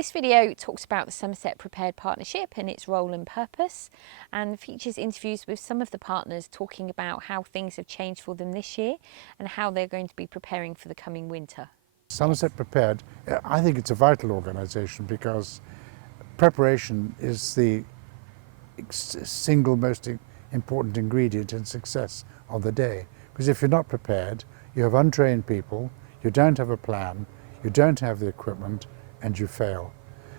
This video talks about the Somerset Prepared partnership and its role and purpose, and features interviews with some of the partners talking about how things have changed for them this year and how they're going to be preparing for the coming winter. Somerset Prepared, I think it's a vital organisation because preparation is the single most important ingredient in success on the day. Because if you're not prepared, you have untrained people, you don't have a plan, you don't have the equipment, and you fail.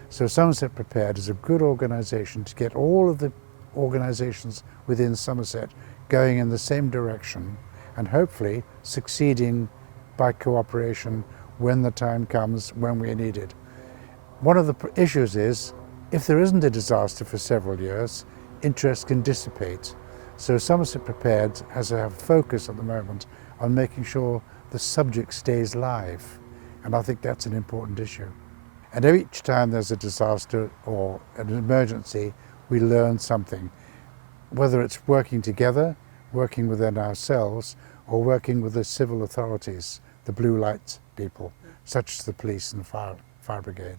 So Somerset Prepared is a good organisation to get all of the organisations within Somerset going in the same direction and hopefully succeeding by cooperation when the time comes when we need it. One of the issues is, if there isn't a disaster for several years, interest can dissipate. So Somerset Prepared has a focus at the moment on making sure the subject stays live, and I think that's an important issue. And each time there's a disaster or an emergency, we learn something, whether it's working together, working within ourselves, or working with the civil authorities, the blue light people, such as the police and fire brigade.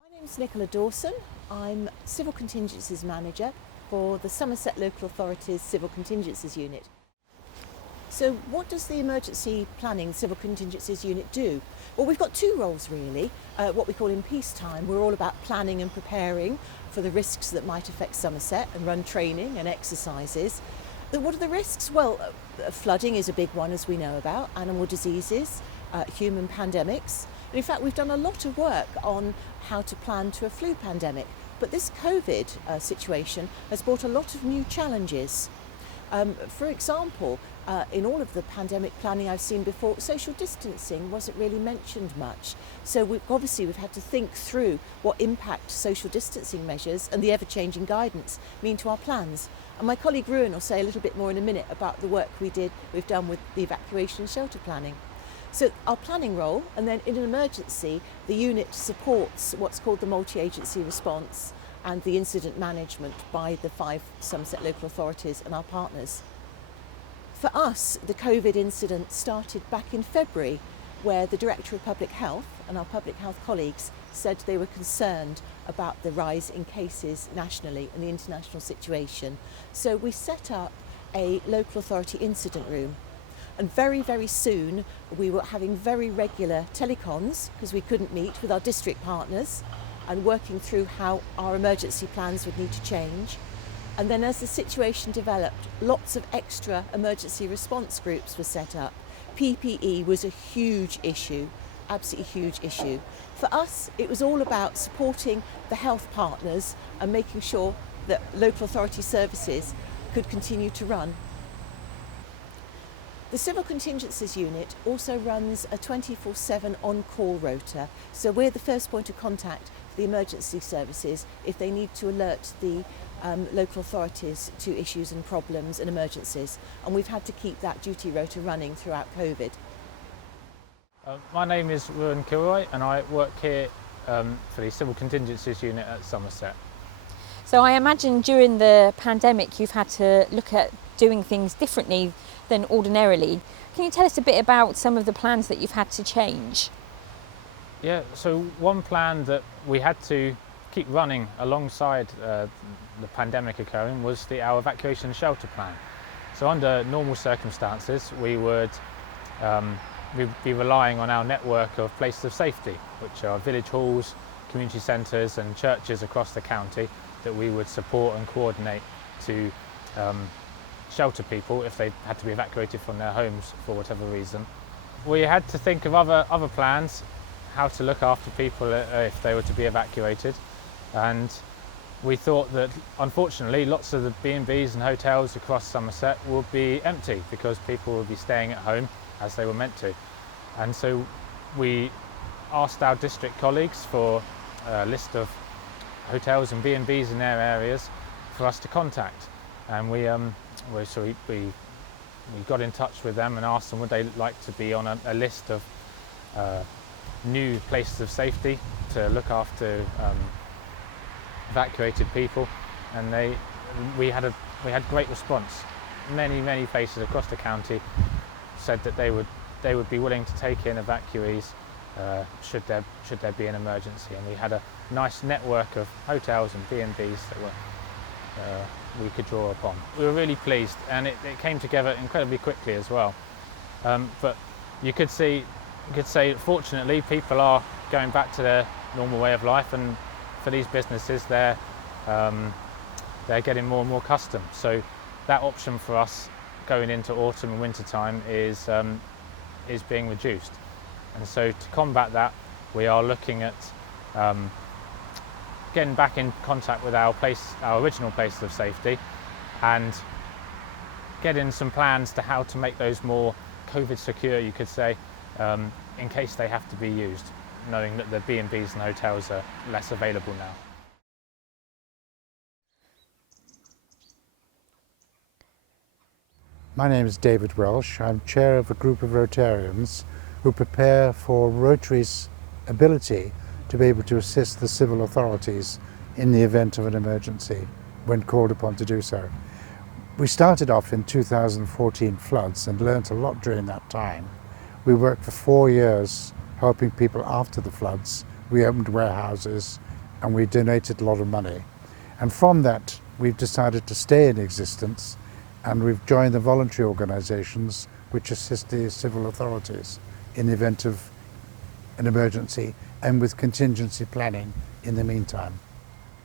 My name's Nicola Dawson. I'm Civil Contingencies Manager for the Somerset Local Authorities Civil Contingencies Unit. So what does the Emergency Planning Civil Contingencies Unit do? Well, we've got two roles really. What we call in peacetime, we're all about planning and preparing for the risks that might affect Somerset and run training and exercises. What are the risks? Well, flooding is a big one, as we know about, animal diseases, human pandemics. And in fact, we've done a lot of work on how to plan to a flu pandemic. But this COVID situation has brought a lot of new challenges. For example, in all of the pandemic planning I've seen before, social distancing wasn't really mentioned much. So we've had to think through what impact social distancing measures and the ever-changing guidance mean to our plans. And my colleague Ruan will say a little bit more in a minute about the work we've done with the evacuation and shelter planning. So our planning role, and then in an emergency, the unit supports what's called the multi-agency response and the incident management by the 5 Somerset local authorities and our partners. For us, the COVID incident started back in February, where the Director of Public Health and our public health colleagues said they were concerned about the rise in cases nationally and the international situation. So we set up a local authority incident room. And very, very soon we were having very regular telecons, because we couldn't meet, with our district partners and working through how our emergency plans would need to change. And then as the situation developed, lots of extra emergency response groups were set up. PPE was a huge issue, absolutely huge issue. For us, it was all about supporting the health partners and making sure that local authority services could continue to run. The Civil Contingencies Unit also runs a 24/7 on-call rota, so we're the first point of contact for the emergency services if they need to alert the local authorities to issues and problems and emergencies, and we've had to keep that duty rota running throughout COVID. My name is Ruan Kilroy and I work here for the Civil Contingencies Unit at Somerset. So I imagine during the pandemic you've had to look at doing things differently than ordinarily. Can you tell us a bit about some of the plans that you've had to change? Yeah, so one plan that we had to keep running alongside the pandemic occurring was our evacuation and shelter plan. So under normal circumstances we would we'd be relying on our network of places of safety, which are village halls, community centres and churches across the county that we would support and coordinate to shelter people if they had to be evacuated from their homes for whatever reason. We had to think of other plans, how to look after people if they were to be evacuated, and we thought that unfortunately lots of the B&Bs and hotels across Somerset would be empty because people would be staying at home as they were meant to. And so we asked our district colleagues for a list of hotels and B&Bs in their areas for us to contact, and we got in touch with them and asked them would they like to be on a list of new places of safety to look after evacuated people, and we had great response. Many places across the county said that they would they would be willing to take in evacuees should there be an emergency. And we had a nice network of hotels and B&Bs that we could draw upon. We were really pleased, and it came together incredibly quickly as well. But you could say, fortunately, people are going back to their normal way of life, and for these businesses, they're getting more and more accustomed. So that option for us going into autumn and winter time is being reduced. And so to combat that, we are looking at getting back in contact with our original places of safety, and getting some plans to how to make those more COVID secure, you could say, in case they have to be used, knowing that the B&Bs and hotels are less available now. My name is David Welsh. I'm chair of a group of Rotarians who prepare for Rotary's ability to be able to assist the civil authorities in the event of an emergency when called upon to do so. We started off in 2014 floods and learnt a lot during that time. We worked for 4 years helping people after the floods. We opened warehouses and we donated a lot of money. And from that, we've decided to stay in existence, and we've joined the voluntary organisations which assist the civil authorities in the event of an emergency and with contingency planning in the meantime.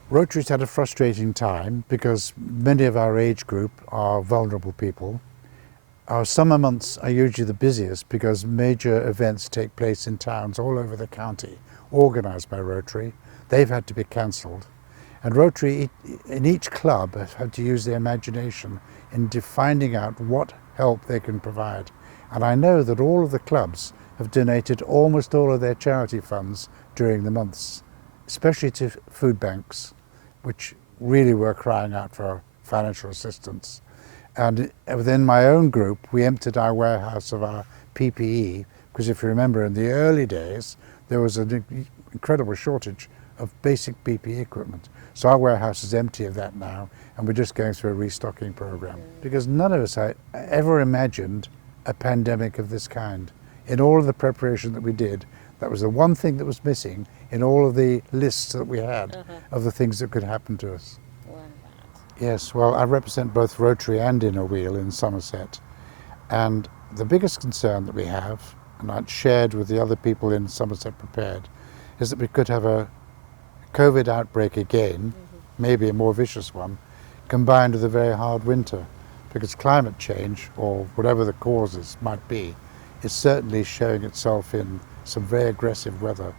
Rotary's had a frustrating time because many of our age group are vulnerable people. Our summer months are usually the busiest because major events take place in towns all over the county, organised by Rotary. They've had to be cancelled. And Rotary in each club have had to use their imagination in finding out what help they can provide. And I know that all of the clubs have donated almost all of their charity funds during the months, especially to food banks, which really were crying out for financial assistance. And within my own group, we emptied our warehouse of our PPE, because if you remember in the early days, there was an incredible shortage of basic PPE equipment. So our warehouse is empty of that now, and we're just going through a restocking program. Because none of us had ever imagined a pandemic of this kind. In all of the preparation that we did, that was the one thing that was missing in all of the lists that we had of the things that could happen to us. Yes, well, I represent both Rotary and Inner Wheel in Somerset. And the biggest concern that we have, and I'd shared with the other people in Somerset Prepared, is that we could have a COVID outbreak again, maybe a more vicious one, combined with a very hard winter. Because climate change, or whatever the causes might be, is certainly showing itself in some very aggressive weather.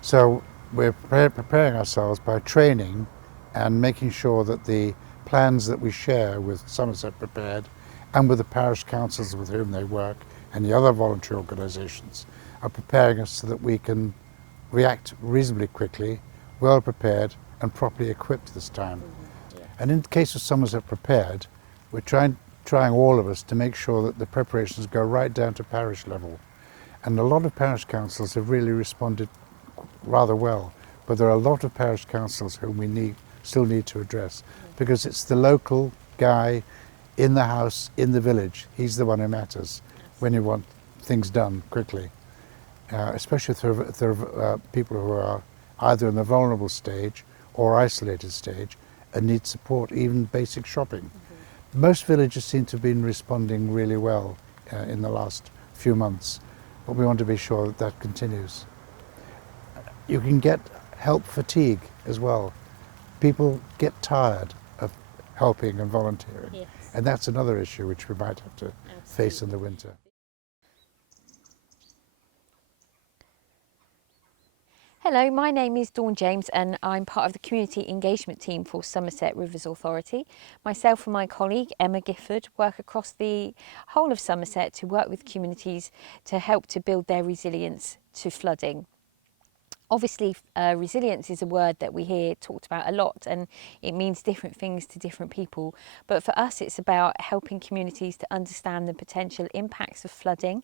So we're preparing ourselves by training and making sure that the plans that we share with Somerset Prepared and with the parish councils with whom they work and the other voluntary organisations are preparing us so that we can react reasonably quickly, well prepared and properly equipped this time. And in the case of Somerset Prepared, we're trying all of us to make sure that the preparations go right down to parish level. And a lot of parish councils have really responded rather well, but there are a lot of parish councils whom we still need to address, because it's the local guy in the house, in the village. He's the one who matters when you want things done quickly, especially if there are people who are either in the vulnerable stage or isolated stage and need support, even basic shopping. Most villages seem to have been responding really well in the last few months, but we want to be sure that that continues. You can get help fatigue as well. People get tired of helping and volunteering, and that's another issue which we might have to face in the winter. Hello, my name is Dawn James and I'm part of the community engagement team for Somerset Rivers Authority. Myself and my colleague Emma Gifford work across the whole of Somerset to work with communities to help to build their resilience to flooding. Obviously, resilience is a word that we hear talked about a lot, and it means different things to different people. But for us, it's about helping communities to understand the potential impacts of flooding,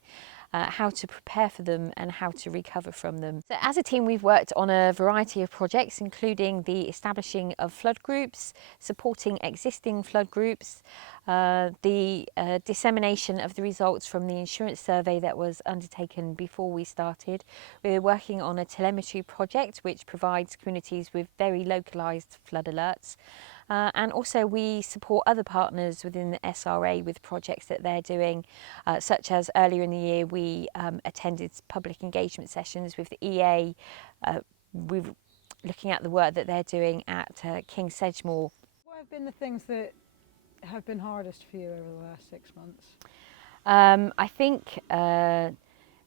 how to prepare for them and how to recover from them. So as a team, we've worked on a variety of projects, including the establishing of flood groups, supporting existing flood groups, the dissemination of the results from the insurance survey that was undertaken before we started. We're working on a telemetry project which provides communities with very localised flood alerts. And also we support other partners within the SRA with projects that they're doing, such as earlier in the year we attended public engagement sessions with the EA, we're looking at the work that they're doing at King Sedgemoor. What have been the things that have been hardest for you over the last 6 months? I think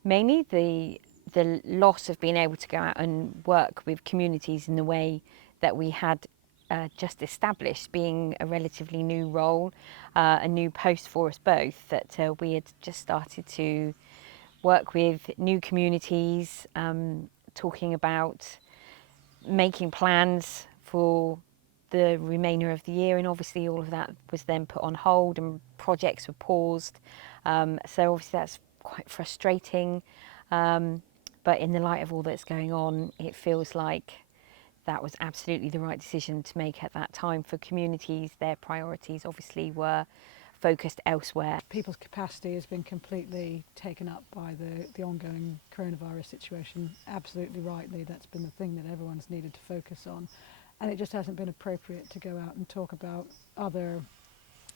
mainly the loss of being able to go out and work with communities in the way that we had just established, being a relatively new role, a new post for us both, that we had just started to work with new communities, talking about making plans for the remainder of the year, and obviously all of that was then put on hold and projects were paused. So obviously that's quite frustrating, but in the light of all that's going on, it feels like that was absolutely the right decision to make at that time for communities. Their priorities obviously were focused elsewhere. People's capacity has been completely taken up by the ongoing coronavirus situation. Absolutely rightly, that's been the thing that everyone's needed to focus on. And it just hasn't been appropriate to go out and talk about other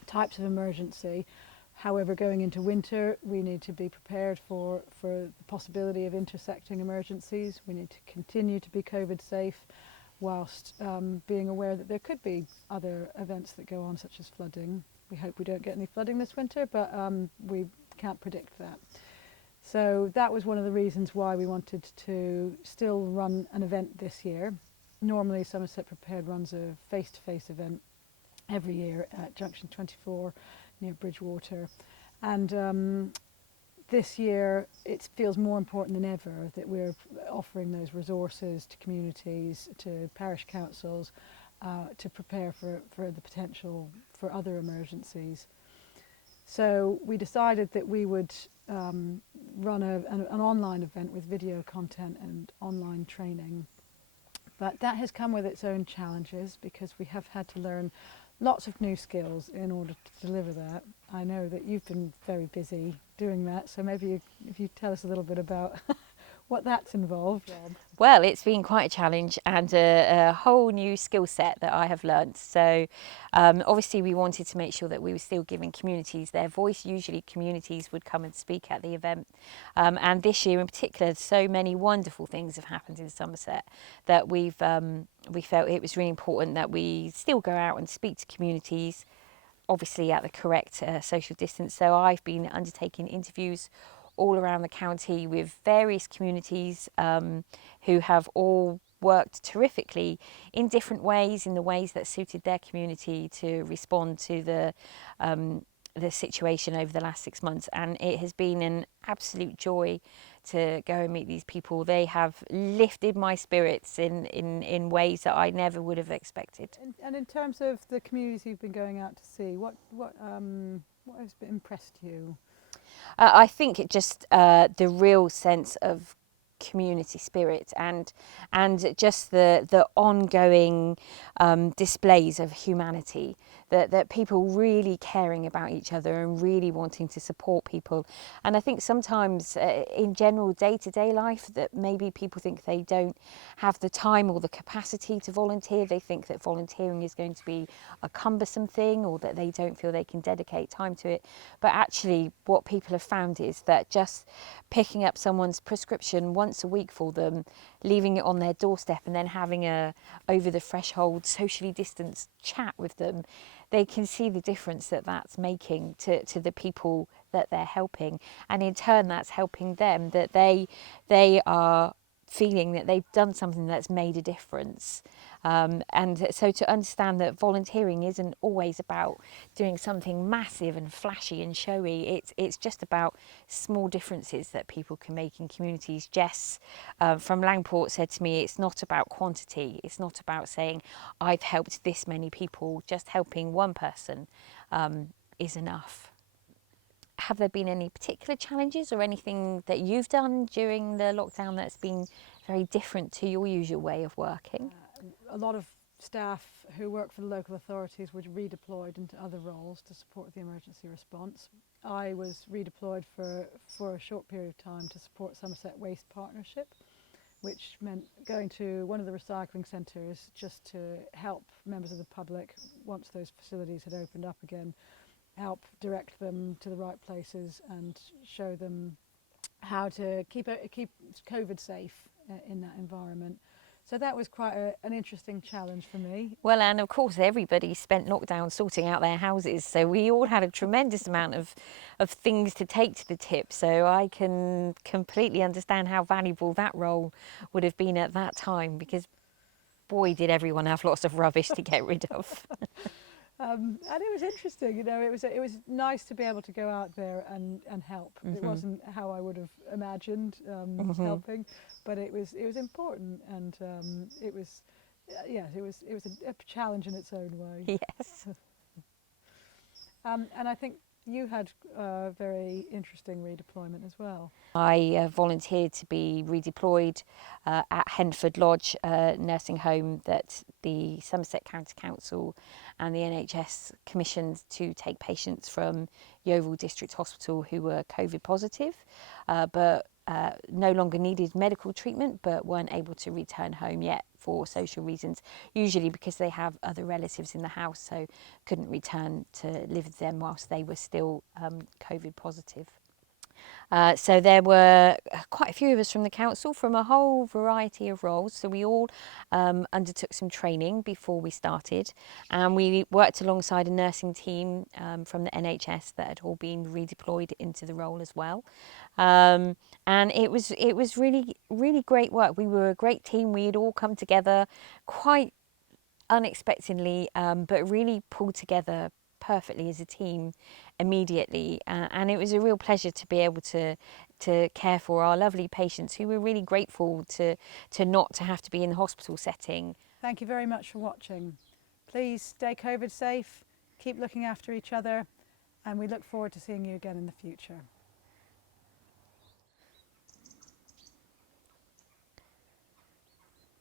types of emergency. However, going into winter, we need to be prepared for the possibility of intersecting emergencies. We need to continue to be COVID safe, whilst being aware that there could be other events that go on, such as flooding. We hope we don't get any flooding this winter, but we can't predict that. So that was one of the reasons why we wanted to still run an event this year. Normally Somerset Prepared runs a face-to-face event every year at Junction 24 near Bridgewater, and this year it feels more important than ever that we're offering those resources to communities, to parish councils, to prepare for the potential for other emergencies. So we decided that we would run an online event with video content and online training. But that has come with its own challenges, because we have had to learn lots of new skills in order to deliver that. I know that you've been very busy doing that, so maybe if you tell us a little bit about what that's involved. Well, it's been quite a challenge and a whole new skill set that I have learnt. So obviously we wanted to make sure that we were still giving communities their voice. Usually communities would come and speak at the event. And this year in particular, so many wonderful things have happened in Somerset that we felt it was really important that we still go out and speak to communities, obviously at the correct social distance. So I've been undertaking interviews all around the county with various communities who have all worked terrifically in different ways, in the ways that suited their community to respond to the situation over the last 6 months. And it has been an absolute joy to go and meet these people. They have lifted my spirits in ways that I never would have expected. And in terms of the communities you've been going out to see, what has impressed you? I think it just the real sense of community spirit and just the ongoing displays of humanity, that people really caring about each other and really wanting to support people. And I think sometimes in general day-to-day life that maybe people think they don't have the time or the capacity to volunteer. They think that volunteering is going to be a cumbersome thing, or that they don't feel they can dedicate time to it. But actually what people have found is that just picking up someone's prescription once a week for them, leaving it on their doorstep, and then having a over the threshold socially distanced chat with them, they can see the difference that that's making to the people that they're helping, and in turn that's helping them, that they are feeling that they've done something that's made a difference. And so to understand that volunteering isn't always about doing something massive and flashy and showy. It's just about small differences that people can make in communities. Jess from Langport said to me, it's not about quantity. It's not about saying I've helped this many people. Just helping one person is enough. have there been any particular challenges or anything that you've done during the lockdown that's been very different to your usual way of working? A lot of staff who work for the local authorities were redeployed into other roles to support the emergency response. I was redeployed for a short period of time to support Somerset Waste Partnership, which meant going to one of the recycling centres just to help members of the public, once those facilities had opened up again, help direct them to the right places and show them how to keep COVID safe in that environment. So that was quite an interesting challenge for me. Well, and of course, everybody spent lockdown sorting out their houses, so we all had a tremendous amount of things to take to the tip. So I can completely understand how valuable that role would have been at that time, because boy, did everyone have lots of rubbish to get rid of. And it was interesting, you know, it was nice to be able to go out there and help. It wasn't how I would have imagined helping, but it was important, and it was a challenge in its own way. Yes. And I think you had a very interesting redeployment as well. I volunteered to be redeployed at Henford Lodge, a nursing home that the Somerset County Council and the NHS commissioned to take patients from Yeovil District Hospital who were COVID positive, but no longer needed medical treatment, but weren't able to return home yet for social reasons, usually because they have other relatives in the house, so couldn't return to live with them whilst they were still COVID positive. So there were quite a few of us from the council from a whole variety of roles. So we all undertook some training before we started, and we worked alongside a nursing team from the NHS that had all been redeployed into the role as well. And it was really great work. We were a great team. We had all come together quite unexpectedly, but really pulled together perfectly as a team immediately, and it was a real pleasure to be able to care for our lovely patients who were really grateful to not to have to be in the hospital setting. Thank you very much for watching. Please stay COVID safe, keep looking after each other, and we look forward to seeing you again in the future.